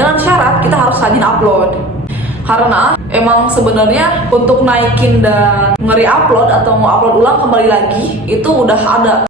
dengan syarat kita harus rajin upload. Karena emang sebenarnya untuk naikin dan nge-re-upload atau mau upload ulang kembali lagi itu udah ada.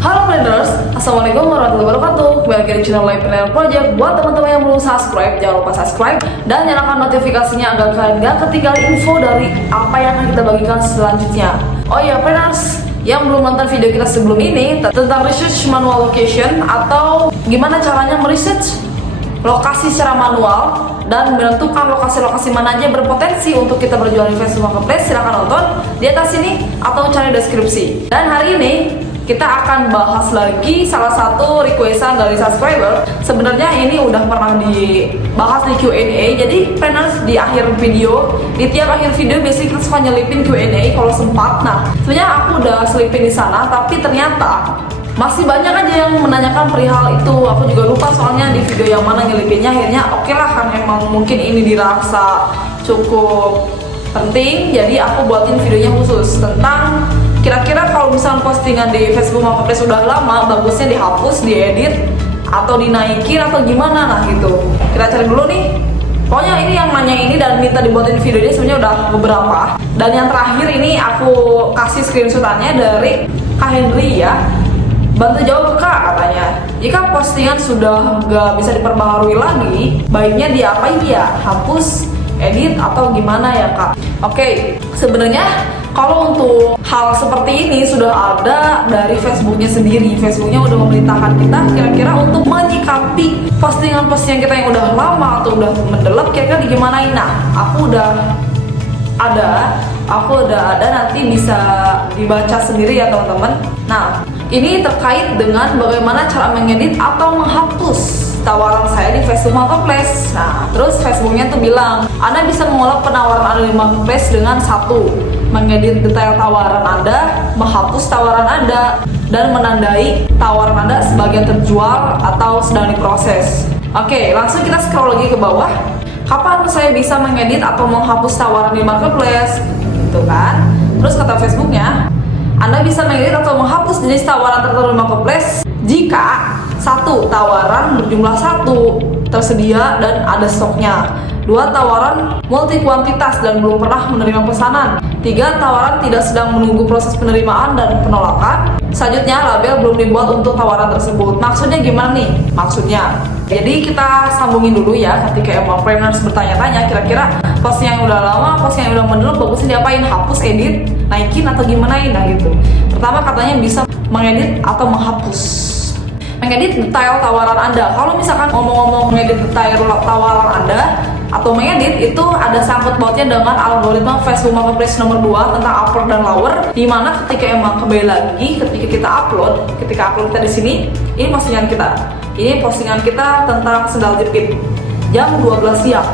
Halo planners, assalamualaikum warahmatullahi wabarakatuh. Kembali lagi di channel Live Planner Project. Buat teman-teman yang belum subscribe, jangan lupa subscribe dan nyalakan notifikasinya agar kalian gak ketinggalan info dari apa yang akan kita bagikan selanjutnya. Oh iya planners, yang belum nonton video kita sebelum ini tentang research manual location atau gimana caranya meresearch lokasi secara manual dan menentukan lokasi-lokasi mana aja berpotensi untuk kita berjualan di Facebook Marketplace, silahkan nonton di atas sini atau cari deskripsi. Dan hari ini kita akan bahas lagi salah satu requestan dari subscriber. Sebenarnya ini udah pernah dibahas di Q&A. Jadi planners di akhir video, di tiap akhir video biasanya kita suka nyelipin Q&A kalau sempat. Nah, sebenarnya aku udah selipin di sana, tapi ternyata masih banyak aja yang menanyakan perihal itu. Aku juga lupa soalnya di video yang mana nyelipinnya. Akhirnya oke lah, kan emang mungkin ini dirasa cukup penting, jadi aku buatin videonya khusus tentang kira-kira kalau misalnya postingan di Facebook Marketplace udah lama, bagusnya dihapus, diedit, atau dinaikin atau gimana, nah gitu. Kita cari dulu nih. Pokoknya ini yang nanya ini dan minta dibuatin videonya sebenarnya udah beberapa. Dan yang terakhir ini aku kasih screenshotannya dari Kak Henry ya. Bantu jawab Kak, katanya. Jika postingan sudah gak bisa diperbaharui lagi, baiknya diapain ya? Hapus, edit, atau gimana ya Kak? Oke, sebenarnya kalau untuk hal seperti ini sudah ada dari Facebooknya sendiri. Facebooknya udah memerintahkan kita kira-kira untuk menyikapi postingan-postingan kita yang udah lama atau udah mendelep, kira-kira digimanain. Nah, aku udah ada, nanti bisa dibaca sendiri ya teman-teman. Nah, ini terkait dengan bagaimana cara mengedit atau menghapus tawaran saya di Facebook Marketplace. Nah, terus Facebooknya tuh bilang, Anda bisa mengolah penawaran Anda di Marketplace dengan satu, mengedit detail tawaran Anda, menghapus tawaran Anda, dan menandai tawaran Anda sebagai terjual atau sedang diproses. Oke, langsung kita scroll lagi ke bawah. Kapan saya bisa mengedit atau menghapus tawaran di Marketplace? Gitu kan. Terus kata Facebooknya, Anda bisa mengedit atau menghapus jenis tawaran tertentu di Marketplace jika satu, tawaran berjumlah satu, tersedia dan ada stoknya. Dua, tawaran multi kuantitas dan belum pernah menerima pesanan. Tiga, tawaran tidak sedang menunggu proses penerimaan dan penolakan. Selanjutnya, label belum dibuat untuk tawaran tersebut. Maksudnya gimana nih? Maksudnya, jadi kita sambungin dulu ya. Ketika emang planners bertanya-tanya, kira-kira posting yang udah lama, posting yang udah mendelep, bagusnya diapain? Hapus, edit, naikin, atau gimana? Nah gitu. Pertama katanya bisa mengedit atau menghapus. Mengedit detail tawaran Anda. Kalau misalkan ngomong-ngomong mengedit detail tawaran Anda atau mengedit, itu ada sangkut pautnya dengan algoritma Facebook Marketplace nomor 2 tentang upload dan lower, dimana ketika emang kembali lagi ketika kita upload kita di sini, ini postingan kita tentang sendal jepit jam 12 siang.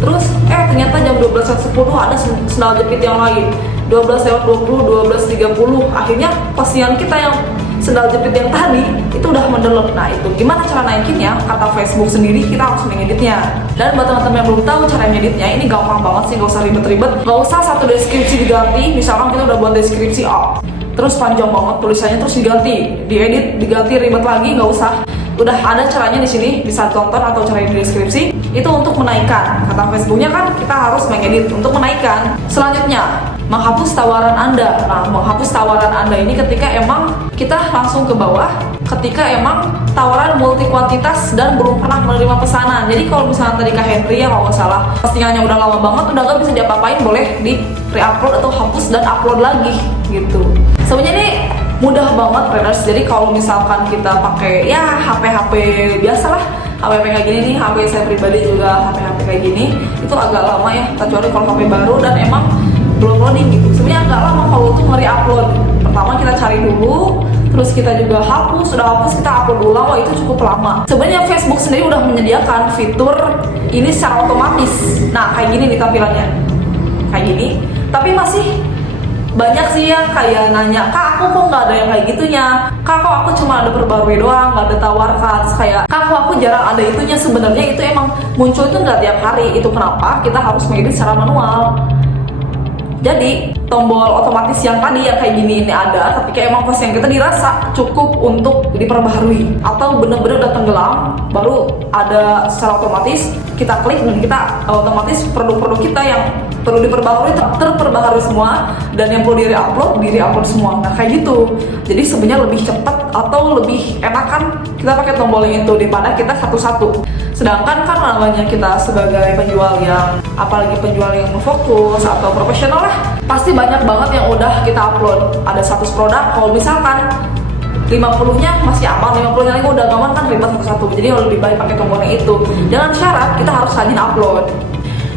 Terus ternyata jam 12.10 ada sendal jepit yang lain, 12.20, 12.30. Akhirnya postingan kita yang sendal jepit yang tadi itu udah mendelep. Nah itu gimana cara naikinnya? Kata Facebook sendiri kita harus mengeditnya. Dan buat teman-teman yang belum tahu cara ngeditnya, ini gampang banget sih, gak usah ribet-ribet, gak usah satu deskripsi diganti. Misalkan kita udah buat deskripsi A, terus panjang banget tulisannya, terus diedit, diganti ribet lagi, gak usah. Udah ada caranya di sini, bisa tonton atau cari di deskripsi. Itu untuk menaikkan. Kata Facebooknya kan kita harus mengedit untuk menaikkan. Selanjutnya, menghapus tawaran Anda. Nah, menghapus tawaran Anda ini ketika emang kita langsung ke bawah, ketika emang tawaran multi kuantitas dan belum pernah menerima pesanan. Jadi kalau misalnya tadi Kak Henry ya, kalau nggak salah, postingannya udah lama banget, udah nggak bisa diapa-apain, boleh di re-upload atau hapus dan upload lagi gitu. Sebenarnya ini mudah banget planners. Jadi kalau misalkan kita pakai ya HP biasa lah, HP kayak gini nih, HP saya pribadi juga HP kayak gini, itu agak lama ya, kecuali kalau HP baru dan emang belum loading gitu. Sebenarnya agak lama kalau untuk nge-re-upload. Pertama kita cari dulu, terus kita juga hapus, sudah hapus kita upload ulang, wah itu cukup lama. Sebenarnya Facebook sendiri udah menyediakan fitur ini secara otomatis. Nah kayak gini nih tampilannya, kayak gini. Tapi masih banyak sih yang kayak nanya, Kak aku kok nggak ada yang kayak gitunya, Kak kok aku cuma ada perbarui doang, nggak ada tawarkan. Kayak Kak kok aku jarang ada itunya. Sebenarnya itu emang muncul itu nggak tiap hari. Itu kenapa kita harus mengedit secara manual. Jadi tombol otomatis yang tadi yang kayak gini ini ada ketika emang postingan kita dirasa cukup untuk diperbaharui atau bener-bener udah tenggelam, baru ada secara otomatis kita klik dan kita otomatis produk-produk kita yang perlu diperbaharui terperbaharui semua, dan yang perlu di-upload semua. Nah kayak gitu. Jadi sebenarnya lebih cepat atau lebih enakan kita pakai tombol yang itu daripada kita satu-satu. Sedangkan kan namanya kita sebagai penjual yang, apalagi penjual yang fokus atau profesional lah, pasti banyak banget yang udah kita upload. Ada 100 produk, kalau misalkan 50-nya masih aman, 50-nya lagi udah aman kan ribet satu-satu. Jadi lebih baik pakai tombolnya itu. Dengan syarat kita harus rajin upload.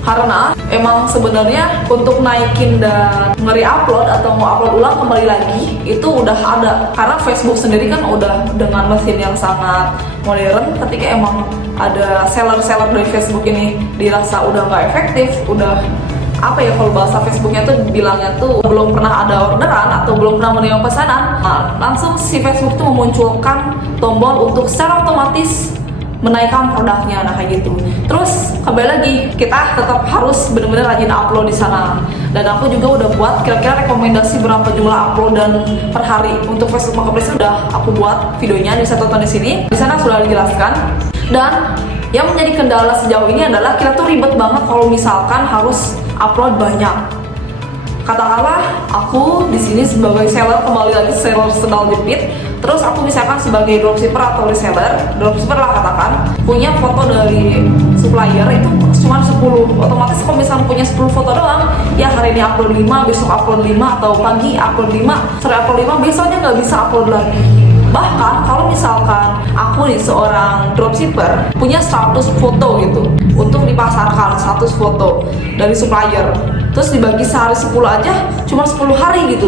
Karena emang sebenarnya untuk naikin dan nge-upload atau mau upload ulang kembali lagi itu udah ada. Karena Facebook sendiri kan udah dengan mesin yang sangat modern. Ketika emang ada seller-seller dari Facebook ini dirasa udah nggak efektif, udah apa ya, kalau bahasa Facebooknya tuh bilangnya tuh belum pernah ada orderan atau belum pernah menerima pesanan, nah, langsung si Facebook tuh memunculkan tombol untuk secara otomatis menaikkan produknya. Nah kayak gitu. Terus kembali lagi kita tetap harus benar-benar rajin upload di sana. Dan aku juga udah buat kira-kira rekomendasi berapa jumlah upload dan per hari untuk Facebook Marketplace, udah aku buat videonya, bisa tonton di sini. Di sana sudah dijelaskan. Dan yang menjadi kendala sejauh ini adalah kita tuh ribet banget kalau misalkan harus upload banyak. Katakanlah aku di sini sebagai seller, kembali lagi seller sendal jepit, terus aku misalkan sebagai dropshipper atau reseller, dropshipper lah katakan, punya foto dari supplier itu cuma 10. Otomatis kalau misalkan punya 10 foto doang, ya hari ini upload 5, besok upload 5, atau pagi upload 5, sore upload 5, besoknya nggak bisa upload lagi. Bahkan kalau misalkan aku nih seorang dropshipper punya 100 foto gitu untuk dipasarkan, 100 foto dari supplier, terus dibagi sehari 10 aja cuma 10 hari gitu.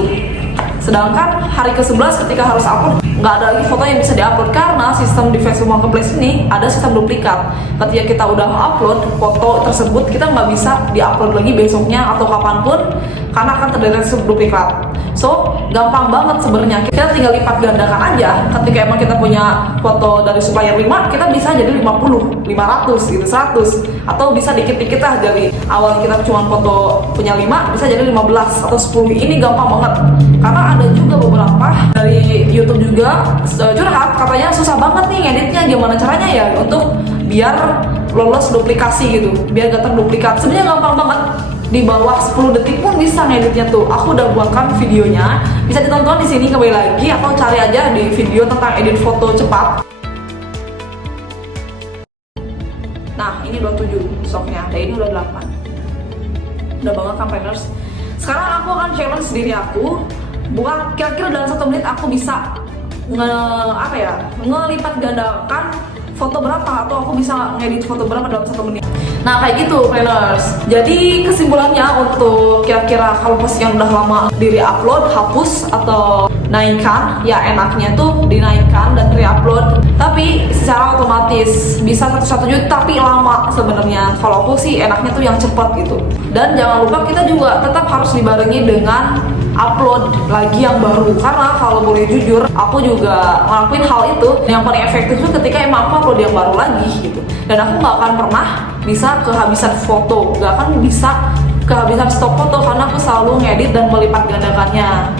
Sedangkan hari ke-11 ketika harus upload, nggak ada lagi foto yang bisa diupload karena sistem di Facebook Marketplace ini ada sistem duplikat. Ketika kita udah upload foto tersebut, kita nggak bisa diupload lagi besoknya atau kapanpun karena akan terdeteksi duplikat. So, gampang banget sebenarnya. Kita tinggal lipat gandakan aja. Ketika emang kita punya foto dari supplier 5, kita bisa jadi 50, 500 gitu, 100. Atau bisa dikit-dikit lah, dari awal kita cuma foto punya 5, bisa jadi 15 atau 10. Ini gampang banget. Karena ada juga beberapa dari YouTube juga curhat, katanya susah banget nih ngeditnya, gimana caranya ya untuk biar lolos duplikasi gitu, biar gak terduplikat. Sebenarnya gampang banget. Di bawah 10 detik pun bisa ngeditnya tuh. Aku udah buatkan videonya, bisa ditonton di sini kembali lagi, atau cari aja di video tentang edit foto cepat. Nah, ini 27 stoknya, dan ini udah 8. Udah banget campaigners. Sekarang aku akan challenge diri aku buat kira-kira dalam 1 menit aku bisa ngelipat gandakan foto berapa, atau aku bisa ngedit foto berapa dalam 1 menit. Nah kayak gitu planners. Jadi kesimpulannya untuk kira-kira kalau postingan udah lama di re-upload, hapus atau naikkan, ya enaknya tuh dinaikkan dan re-upload. Tapi secara otomatis bisa satu-satu juga, tapi lama sebenarnya. Kalau aku sih enaknya tuh yang cepat gitu. Dan jangan lupa kita juga tetap harus dibarengi dengan upload lagi yang baru, karena kalau boleh jujur aku juga ngelakuin hal itu. Yang paling efektif itu ketika emang aku upload yang baru lagi gitu, dan aku nggak akan pernah bisa kehabisan foto, nggak akan bisa kehabisan stok foto karena aku selalu ngedit dan melipat gandakannya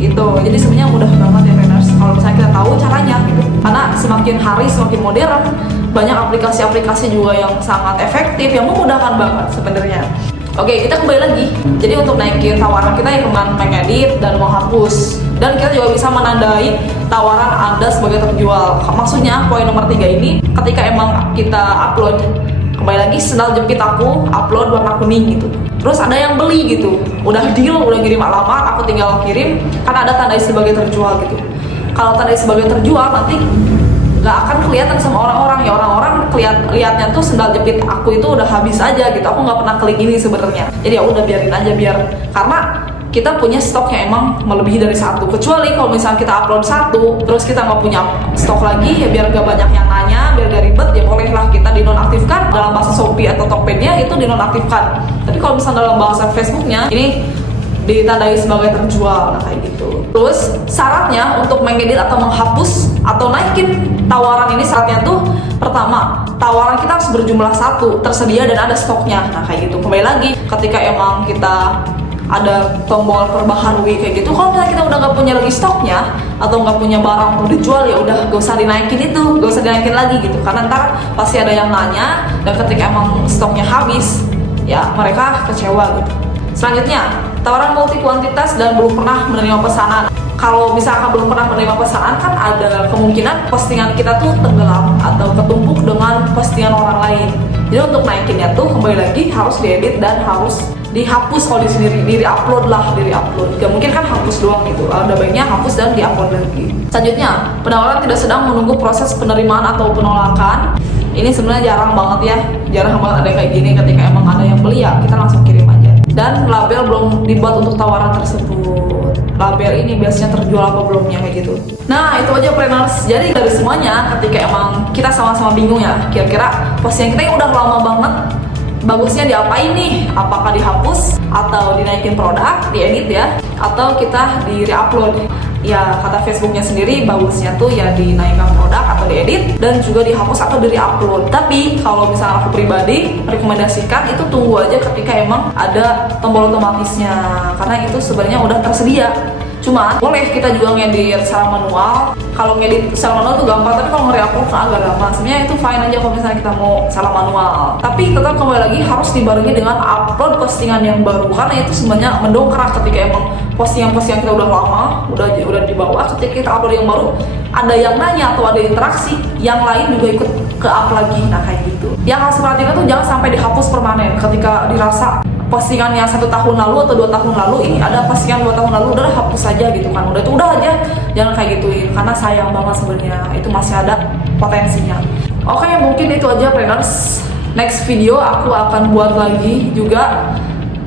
gitu. Jadi sebenarnya mudah banget ya planners kalau misalnya kita tahu caranya gitu, karena semakin hari semakin modern, banyak aplikasi-aplikasi juga yang sangat efektif yang memudahkan banget sebenarnya. Oke, kita kembali lagi. Jadi untuk naikin tawaran kita yang kemarin mengedit dan menghapus, dan kita juga bisa menandai tawaran Anda sebagai terjual. Maksudnya poin nomor 3 ini, ketika emang kita upload, kembali lagi sendal jepit aku upload warna kuning gitu, terus ada yang beli gitu, udah deal, udah ngirim alamat, aku tinggal kirim, kan ada tandai sebagai terjual gitu. Kalau tandai sebagai terjual nanti nggak akan kelihatan sama orang-orang, ya orang-orang lihatnya tuh sendal jepit aku itu udah habis aja gitu. Aku nggak pernah klik ini sebenarnya, jadi ya udah biarin aja, karena kita punya stok yang emang melebihi dari 1. Kecuali kalau misalnya kita upload 1 terus kita nggak punya stok lagi, ya biar gak banyak yang nanya, biar gak ribet, ya bolehlah kita dinonaktifkan. Dalam bahasa Shopee atau Tokopedia itu dinonaktifkan. Tapi kalau misalnya dalam bahasa Facebooknya ini ditandai sebagai terjual. Nah kayak gitu. Terus syaratnya untuk mengedit atau menghapus atau naikin tawaran ini, syaratnya tuh pertama, tawaran kita harus berjumlah 1, tersedia dan ada stoknya. Nah kayak gitu. Kembali lagi, ketika emang kita ada tombol perbaharui kayak gitu. Kalau misalnya kita udah nggak punya lagi stoknya atau nggak punya barang untuk dijual, ya udah gak usah dinaikin itu, gak usah dinaikin lagi gitu, karena ntar pasti ada yang nanya, dan ketika emang stoknya habis ya mereka kecewa gitu. Selanjutnya, tawaran multi kuantitas dan belum pernah menerima pesanan. Kalau misalkan belum pernah menerima pesanan, kan ada kemungkinan postingan kita tuh tenggelam atau ketumpuk dengan postingan orang lain. Jadi untuk naikinnya tuh kembali lagi harus diedit dan harus dihapus kalau di upload lah, gak mungkin kan hapus doang gitu, ada baiknya hapus dan di-upload lagi. Selanjutnya, penawaran tidak sedang menunggu proses penerimaan atau penolakan. Ini sebenarnya jarang banget ada kayak gini. Ketika emang ada yang beli ya kita langsung kirim aja. Dan label belum dibuat untuk tawaran tersebut. Label ini biasanya terjual apa belumnya kayak gitu. Nah itu aja planners. Jadi dari semuanya, ketika emang kita sama-sama bingung ya, kira-kira postingan kita yang udah lama banget, bagusnya diapain nih? Apakah dihapus atau dinaikin produk, diedit ya, atau kita di-reupload? Ya kata Facebooknya sendiri bagusnya tuh ya dinaikkan produk atau diedit, dan juga dihapus atau di-reupload. Tapi kalau misalnya aku pribadi rekomendasikan itu tunggu aja ketika emang ada tombol otomatisnya, karena itu sebenarnya udah tersedia. Cuma boleh kita juga ngedit secara manual. Kalau ngedit secara manual tuh gampang, tapi kalau nge-reupload kan agak lama. Sebenarnya itu fine aja kalau misalnya kita mau secara manual. Tapi tetap kembali lagi harus dibarengi dengan upload postingan yang baru, karena itu sebenarnya mendongkrak ketika emang postingan-postingan kita udah lama, udah di bawah. Ketika kita upload yang baru, ada yang nanya atau ada interaksi, yang lain juga ikut ke-up lagi. Nah kayak gitu. Yang harus diperhatikan tuh jangan sampai dihapus permanen. Ketika dirasa postingan yang 1 tahun lalu atau 2 tahun lalu, ini ada postingan 2 tahun lalu, udah hapus aja gitu kan, udah aja, jangan kayak gituin, karena sayang banget sebenarnya, itu masih ada potensinya. Oke, mungkin itu aja planners. Next video aku akan buat lagi juga.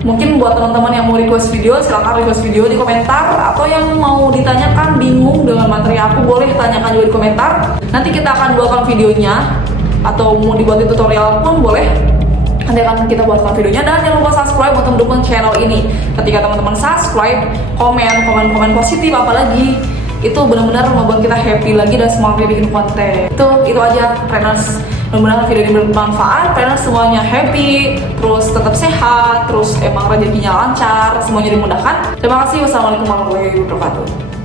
Mungkin buat teman-teman yang mau request video, silahkan request video di komentar, atau yang mau ditanyakan bingung dengan materi aku, boleh tanyakan juga di komentar. Nanti kita akan buatkan videonya, atau mau dibuatin tutorial pun boleh. Nanti akan kita buatkan videonya, dan jangan lupa subscribe untuk mendukung channel ini. Ketika teman-teman subscribe, komen positif apalagi, itu benar-benar membuat kita happy lagi dan semangat bikin konten. Itu aja planners. Mudah-mudahan video ini bermanfaat, planners semuanya happy, terus tetap sehat, terus emang rezekinya lancar, semuanya dimudahkan. Terima kasih. Wassalamualaikum warahmatullahi wabarakatuh.